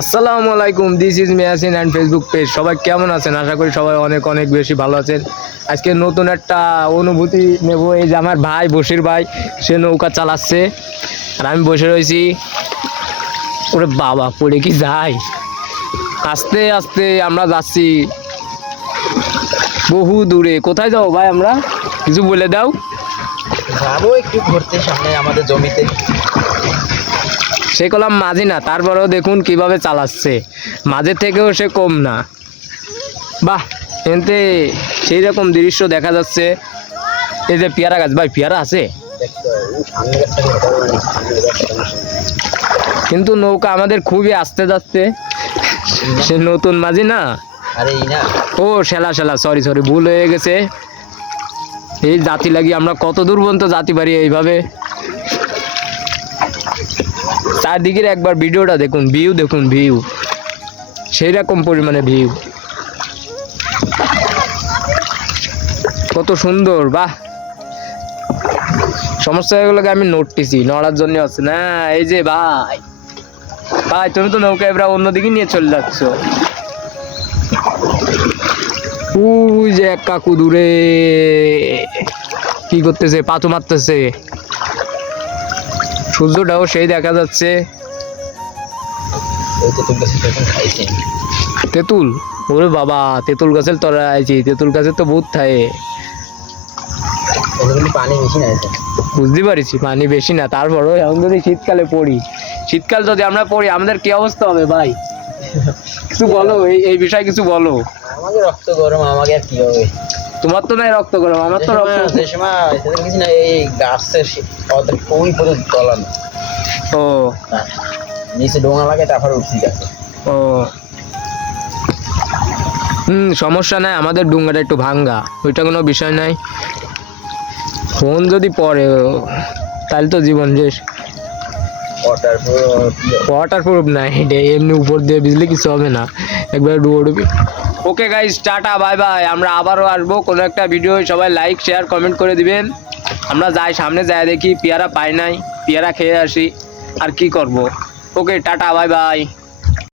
আসসালামু আলাইকুম, this is Miyasin and Facebook page. সবাই কেমন আছেন? আশা করি সবাই অনেক অনেক বেশি ভালো আছেন। আজকে নতুন একটা অনুভূতি নেব। এই যে আমার ভাই বশির ভাই, সে নৌকা চালাচ্ছে আর আমি বসে রয়েছি। ওরে বাবা, পড়ে কি যায়! আস্তে আস্তে আমরা যাচ্ছি বহু দূরে। কোথায় যাবো ভাই আমরা? কিছু বলে দাও। যাবো একটু ঘুরতে সামনে আমাদের জমিতে। সে কলাম মাঝি না, তারপরেও দেখুন কিভাবে চালাচ্ছে। মাঝের থেকেও সে কম না। বাহ, এতে সেই রকম দৃশ্য দেখা যাচ্ছে। এই যে পেয়ারা গাছ, ভাই পেয়ারা আছে, কিন্তু নৌকা আমাদের খুবই আস্তে যাচ্ছে। সে নতুন মাঝি না, আরে না, ও শেলা শেলা, সরি সরি, ভুল হয়ে গেছে। এই জাতি লাগি আমরা কত দূর পর্যন্ত জাতি পারি এইভাবে। চারদিকের একবার ভিডিওটা দেখুন, ভিউ দেখুন, ভিউ সেই রকম পরিমাণে ভিউ, কত সুন্দর। বাহ, সমস্যা হয়ে গেলে আমি নড়তেছি, নড়ার জন্য আছে না। এই যে ভাই, ভাই তুমি তো নৌকা এবার অন্যদিকে নিয়ে চলে যাচ্ছ। ওই যে এক কাকু দূরে কি করতেছে, পাথু মারতেছে। সূর্যটাও সেই দেখা যাচ্ছে। তেঁতুল, ওরে বাবা, তেঁতুল গাছের তলায় আইছি। তেঁতুল গাছের তো ভূত থাকে। পানি বেশি না, বুঝতে পারছি পানি বেশি না, তারপরও এখন যদি শীতকালে পড়ি, শীতকাল যদি আমরা পড়ি, আমাদের কি অবস্থা হবে ভাই? কিছু বলো, এই বিষয়ে কিছু বলো। আমাকে রক্ত গরম, আমাকে আর কি হবে? তোমার তো নাই রক্ত গরম, আমার তো রক্ত। যে সময় কিছু না, এই গাছের ওই পর্যন্ত তলানো। ও নিচে ডোঙা লাগে, তারপরে উঠছি গাছে। ও সমস্যা নাই, আমাদের ডুঙ্গাটা একটু ভাঙ্গা, ওইটা কোনো বিষয় নাই। ফোন যদি পড়ে তাহলে তো জীবন শেষ। ওয়াটার প্রুফ নাই, এমনি উপর দিয়ে বিজলি কিছু হবে না, একবার ডুবি। Okay guys, tata, bye bye. আমরা আবারও আসবো কোনো একটা ভিডিও। সবাই লাইক শেয়ার কমেন্ট করে দিবেন। আমরা যাই সামনে, যাই দেখি পেয়ারা পাই নাই, পেয়ারা খেয়ে আসি, আর কি করব। ওকে টাটা, বাই বাই।